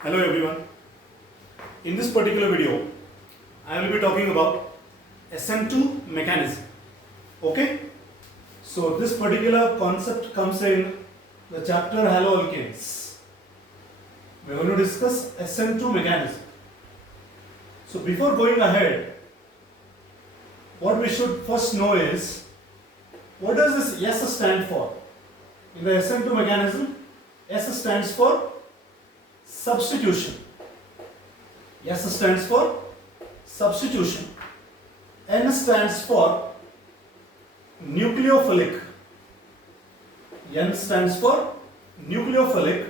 Hello everyone. In this particular video, I will be talking about SN2 mechanism. Okay? So this particular concept comes in the chapter haloalkanes. We are going to discuss SN2 mechanism. So before going ahead, what we should first know is, what does this S stand for? In the SN2 mechanism, S stands for substitution. S stands for substitution. N stands for nucleophilic. N stands for nucleophilic,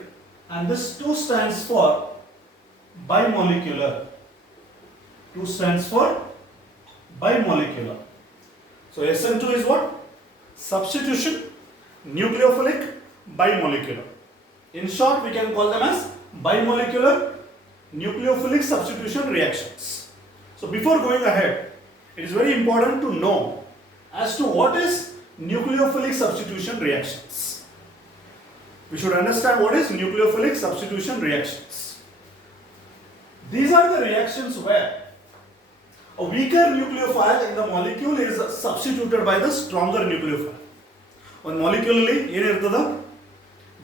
and this 2 stands for bimolecular. 2 stands for bimolecular. So SN2 is what? Substitution, nucleophilic, bimolecular. In short, we can call them as bimolecular nucleophilic substitution reactions. So before going ahead, it is very important to know as to what is nucleophilic substitution reactions. We should understand what is nucleophilic substitution reactions. These are the reactions where a weaker nucleophile in the molecule is substituted by the stronger nucleophile. One molecule alli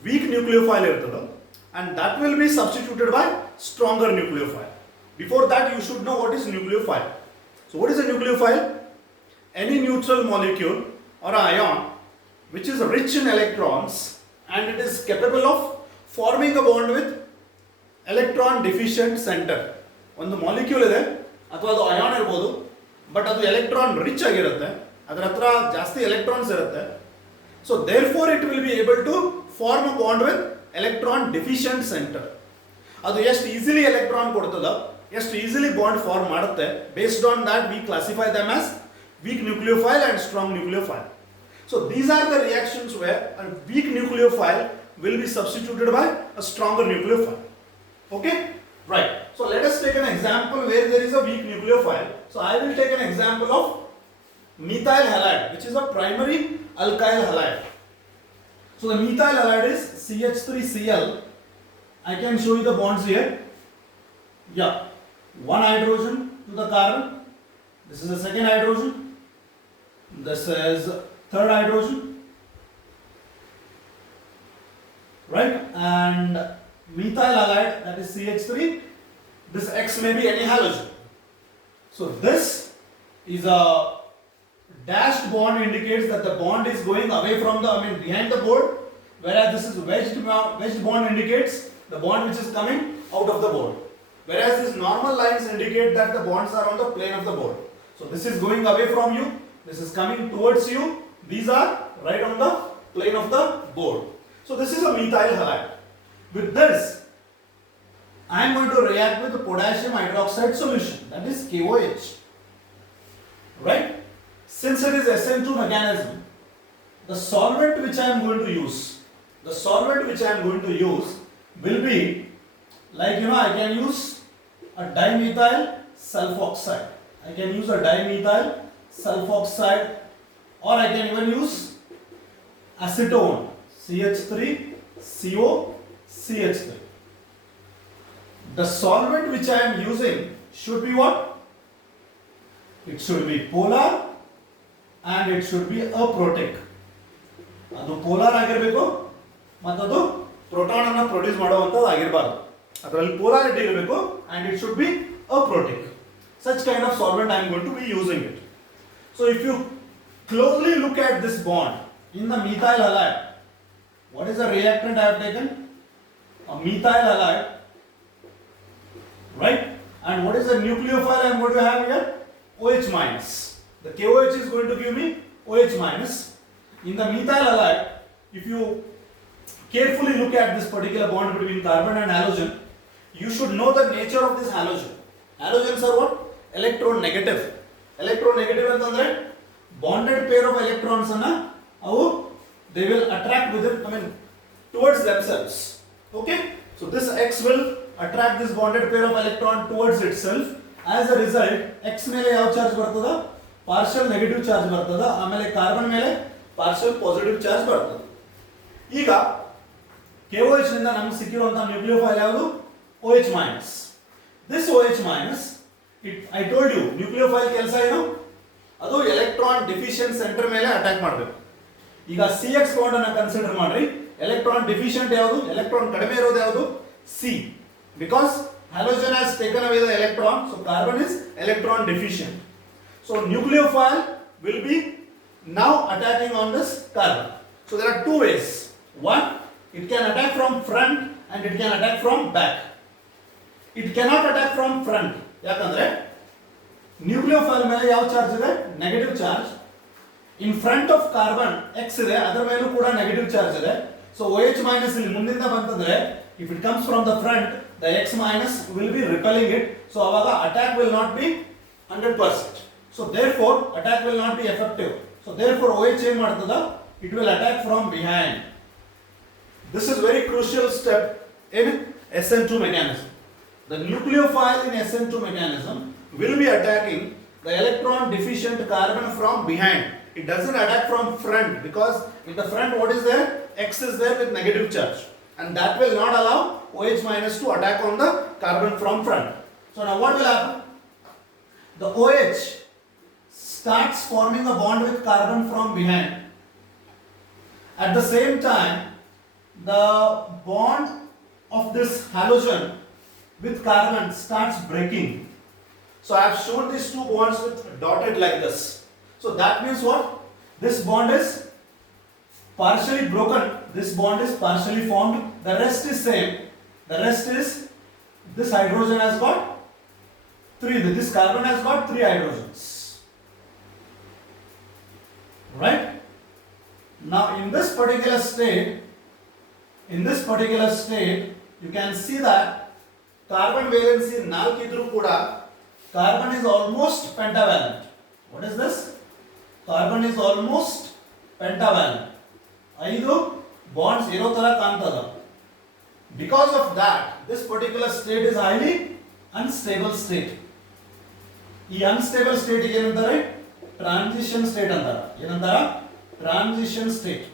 weak nucleophile irtada, and that will be substituted by stronger nucleophile. Before that, you should know what is nucleophile. So what is a nucleophile? Any neutral molecule or ion which is rich in electrons and it is capable of forming a bond with electron deficient center. One molecule is ಅಥವಾ ಅದು ion ಇರಬಹುದು, but ಅದು electron rich ಆಗಿರುತ್ತೆ, ಅದರ ಹತ್ರ ಜಾಸ್ತಿ electrons ಇರುತ್ತೆ. So therefore it will be able to form a bond with electron deficient centre. ಅದು ಎಷ್ಟು ಈಸಿಲಿ ಎಲೆಕ್ಟ್ರಾನ್ ಕೊಡ್ತದ, ಎಷ್ಟು ಈಸಿಲಿ ಬಾಂಡ್ ಫಾರ್ಮ್ ಮಾಡುತ್ತೆ, based on that we classify them as weak nucleophile and strong nucleophile. So these are the reactions where a weak nucleophile will be substituted by a stronger nucleophile. Okay? Right. So let us take an example where there is a weak nucleophile. So I will take an example of methyl halide, which is a primary alkyl halide. So the methyl halide is CH3Cl. I can show you the bonds here. Yeah. One hydrogen to the carbon. This is the second hydrogen. This is third hydrogen. Right? And methyl halide, that is CH3. This X may be any halogen. So this is a dashed bond, indicates that the bond is going away from the, behind the board, whereas this is wedged bond indicates the bond which is coming out of the board. Whereas these normal lines indicate that the bonds are on the plane of the board. So this is going away from you, this is coming towards you, these are right on the plane of the board. So this is a methyl halide. With this, I am going to react with the potassium hydroxide solution, that is KOH. Right? Since it is SN2 mechanism, the solvent which I am going to use will be like, I can use a dimethyl sulfoxide. I can use a dimethyl sulfoxide, or I can even use acetone, CH3CO CH3. The solvent which I am using should be what? It should be polar and it should be aprotic. ಅದು polar ಆಗಿರಬೇಕು ಮತ್ತು ಅದು proton ಅನ್ನು produce ಮಾಡುವಂಥದ್ದು ಆಗಿರಬಾರ್ದು. ಅದರಲ್ಲಿ ಪೋಲಾರಿಟಿ ಇರಬೇಕು and it should be aprotic. Such kind of solvent I am going to be using it. So if you closely look at this bond in the methyl halide, what is the reactant I have taken? A methyl halide, right? And what is the nucleophile I am going to have here? OH minus. The KOH is going to give me OH minus. In the methyl halide, if you carefully look at this particular bond between carbon and halogen, you should know the nature of this halogen. Halogens are what? Electronegative. Electronegative ಅಂತಂದ್ರೆ bonded pair of electrons ಅನ್ನು ಅವು they will attract with it, towards themselves. Okay? So this X will attract this bonded pair of electron towards itself. As a result, X ಮೇಲೆ ಯಾವ charge ಬರ್ತದ? Partial negative charge ಬರ್ತದ. ಆಮೇಲೆ carbon ಮೇಲೆ partial positive charge ಬರ್ತದೆ. ಈಗ KOH ನಿಂದ ನಮಗೆ ಸಿಕ್ಕಿರುವಂತಹ ನ್ಯೂಕ್ಲಿಯೋಫೈಲ್ ಯಾವುದು? OH minus. This OH minus, I told you, nucleophile ಕೆಲಸ ಏನು? ಅದು electron deficient center ಮೇಲೆ ಅಟ್ಯಾಕ್ ಮಾಡಬೇಕು. ಈಗ CX ಬಾಂಡ್ ಅನ್ನು ಕನ್ಸಿಡರ್ ಮಾಡ್ರಿ. ಎಲೆಕ್ಟ್ರಾನ್ ಡಿಫಿಷಿಯಂಟ್ ಯಾವುದು? ಎಲೆಕ್ಟ್ರಾನ್ ಕಡಿಮೆ ಇರೋದು ಯಾವುದು? C. Because halogen has taken away the electron, so carbon is electron deficient. So nucleophile will be now attacking on this carbon. So there are two ways. One, it can attack from front and it can attack from back. It cannot attack from front. ಯಾಕಂದ್ರೆ nucleophile ಮೇಲೆ ಯಾವ charge ಇದೆ? Negative charge. In front of carbon X ಇದೆ, ಅದರ ಮೇಲೂ ಕೂಡ negative charge ಇದೆ. So OH minus ಇಲ್ಲಿ ಮುಂದಿಂದ ಬಂತಂದ್ರೆ if it comes from the front, the X minus will be repelling it. So ಅವಾಗ attack will not be 100%. So therefore attack will not be effective. So therefore OH ಏನ್ ಮಾಡ್ತದ? It will attack from behind. This is very crucial step in SN2 mechanism. The nucleophile in SN2 mechanism will be attacking the electron deficient carbon from behind. It doesn't attack from front, because in the front what is there? X is there with negative charge, and that will not allow OH minus to attack on the carbon from front. So now what will happen? The OH starts forming a bond with carbon from behind. At the same time, the bond of this halogen with carbon starts breaking. So I have shown these two bonds with dotted like this. So that means what? This bond is partially broken, this bond is partially formed, the rest is same. The rest is, this hydrogen has got 3, this carbon has got 3 hydrogens. Right? Now in this particular state, you can see that carbon valency 4 idru kuda carbon is almost pentavalent. What is this? Carbon is almost pentavalent. 5 bonds ಇರೋ ತರ ಕಾಣ್ತದ. Because of that, this particular state is highly unstable state. ಈ unstable state ಗೆ ಏನಂತಾರೆ? Transition state ಅಂತಾರೆ. ಏನಂತಾರ? Transition state.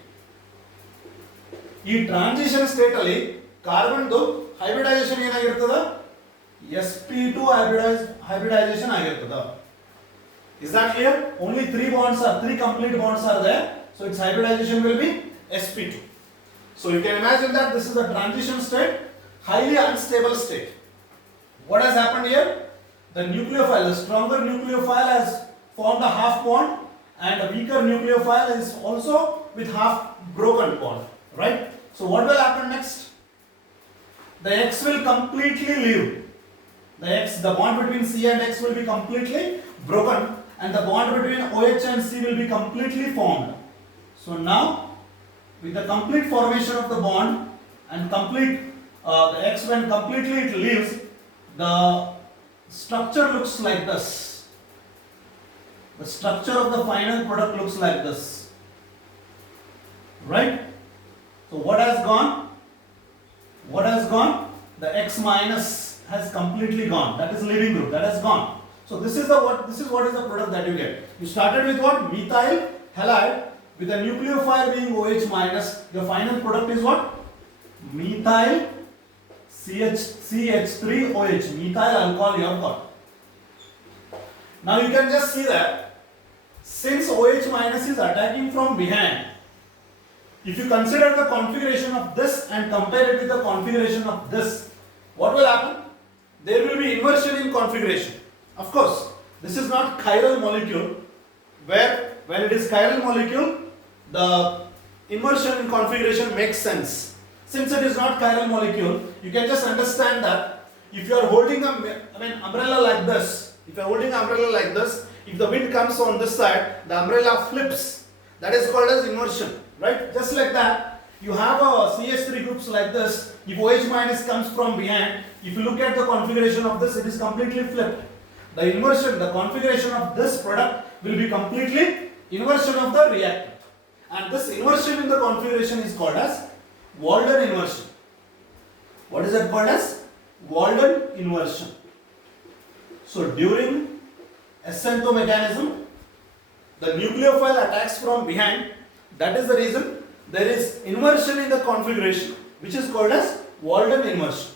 ಈ transition state ಅಲ್ಲಿ ಕಾರ್ಬನ್ದು ಹೈಬ್ರಿಡೈಸೇಷನ್ ಏನಾಗಿರ್ತದ? sp2 hybridization ಆಗಿರ್ತದ. Is that clear? Only 3 complete bonds are there, so its hybridization will be sp2. So you can imagine that this is a transition state, highly unstable state. What has happened here? The nucleophile, the stronger nucleophile has formed a half bond, and a weaker nucleophile is also with half broken bond. Right? So what will happen next? The X will completely leave. The bond between C and X will be completely broken, and the bond between OH and C will be completely formed. So now, with the complete formation of the bond and the X, when completely it leaves, the structure looks like this. The structure of the final product looks like this. Right? So what has gone? The X minus has completely gone. That is leaving group. That has gone. So this is what is the product that you get. You started with what? Methyl halide with the nucleophile being OH minus. Your final product is what? Methyl CH3OH. Methyl alcohol you have got. Now you can just see that since OH minus is attacking from behind, if you consider the configuration of this and compare it with the configuration of this, what will happen? There will be inversion in configuration. Of course, this is not chiral molecule, where when it is chiral molecule, the inversion in configuration makes sense. Since it is not chiral molecule, you can just understand that if you are holding umbrella like this, if the wind comes on this side, the umbrella flips. That is called as inversion. Right? Just like that, you have a CH3 groups like this. If OH minus comes from behind, if you look at the configuration of this, it is completely flipped. The configuration of this product will be completely inversion of the reactant. And this inversion in the configuration is called as Walden inversion. What is that called as? Walden inversion. So during SN2 mechanism, the nucleophile attacks from behind. That is the reason there is inversion in the configuration, which is called as Walden inversion.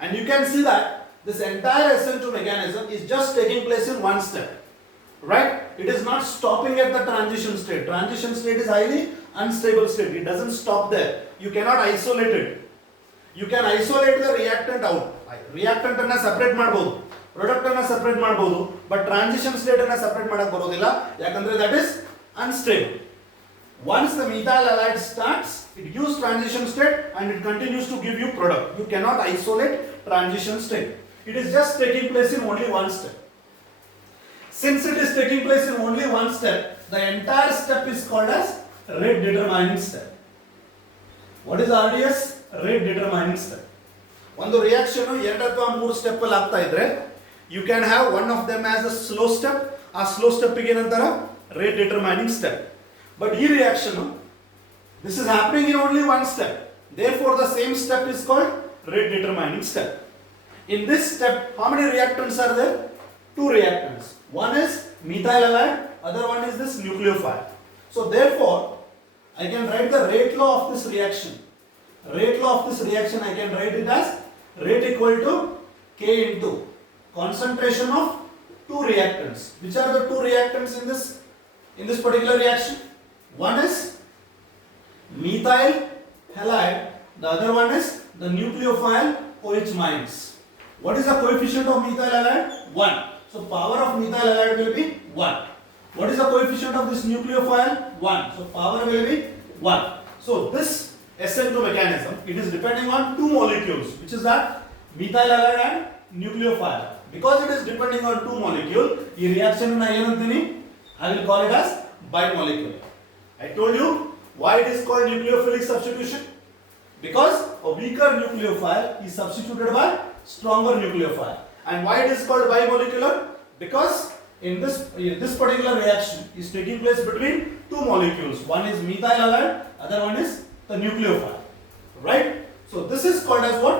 And you can see that this entire SN2 mechanism is just taking place in one step. Right? It is not stopping at the transition state. Transition state is highly unstable state. It doesn't stop there. You cannot isolate it. You can isolate the reactant out. Reactant ಅನ್ನು separate ಮಾಡಬಹುದು. Product ಅನ್ನು separate ಮಾಡಬಹುದು. But transition state ಅನ್ನು separate ಮಾಡಕ್ಕೆ ಬರೋದಿಲ್ಲ. ಯಾಕಂದ್ರೆ that is unstable. Once the methyl halide starts, it gives transition state and it continues to give you product. You cannot isolate transition state. It is just taking place in only one step. Since it is taking place in only one step, the entire step is called as rate determining step. What is RDS? Rate determining step. ಒಂದು reaction 2 ಅಥವಾ 3 step ಅಲ್ಲಿ ಆಗ್ತಾ ಇದ್ರೆ you can have one of them as a slow step. ಆ slow step ಗೆ ಏನಂತಾರ rate determining step. But ಈ reaction this is happening in only one step. Therefore the same step is called rate determining step. In this step, how many reactants are there? 2 reactants. One is methyl halide, other one is this nucleophile. So therefore, I can write the rate law of this reaction. Rate law of this reaction I can write it as rate equal to K into concentration of 2 reactants. Which are the 2 reactants in this particular reaction? One is methyl halide, the other one is the nucleophile OH minus. What is the coefficient of methyl halide? 1. So power of methyl halide will be 1. What is the coefficient of this nucleophile? 1. So power will be 1. So this SN2 mechanism, it is depending on 2 molecules, which is that methyl halide and nucleophile. Because it is depending on 2 molecules, this reaction I will call it as bimolecular. I told you why it is called nucleophilic substitution. Because a weaker nucleophile is substituted by stronger nucleophile. And why it is called bimolecular? Because in this particular reaction is taking place between 2 molecules. One is methyl halide, other one is the nucleophile. Right? So this is called as what?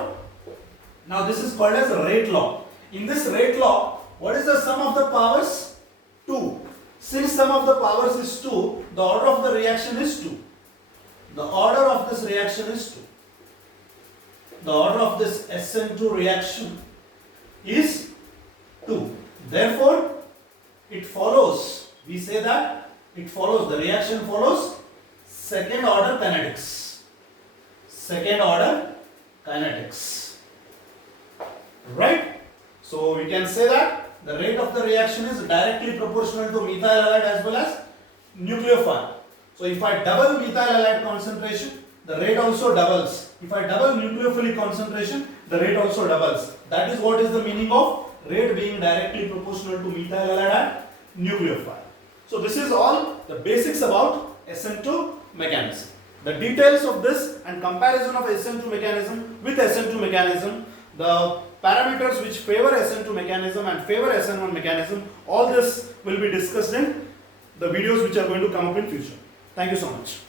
Now this is called as rate law. In this rate law, what is the sum of the powers? 2. Since sum of the powers is 2, the order of the reaction is 2. The order of this reaction is 2. The order of this SN2 reaction is 2. Therefore, it follows, we say that it follows, the reaction follows second order kinetics. Second order kinetics. Right? So we can say that the rate of the reaction is directly proportional to methyl halide as well as nucleophile. So if I double methyl halide concentration, the rate also doubles. If I double nucleophilic concentration, the rate also doubles. That is what is the meaning of rate being directly proportional to methyl halide and nucleophile. So this is all the basics about SN2 mechanism. The details of this and comparison of SN2 mechanism with SN2 mechanism, the parameters which favor SN2 mechanism and favor SN1 mechanism, all this will be discussed in the videos which are going to come up in future. Thank you so much.